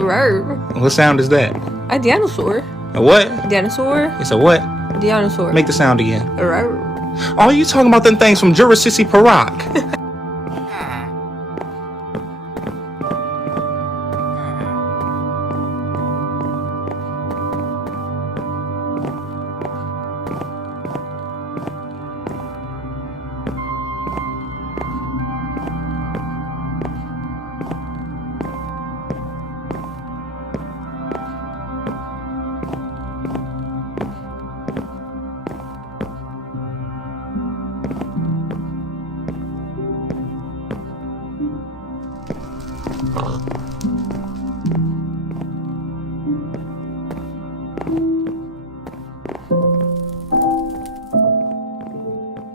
Rawr. What sound is that? A dinosaur. A what? Dinosaur. It's a what? Dinosaur. Make the sound again. Rawr. Oh, you talking about them things from Jurassic Park?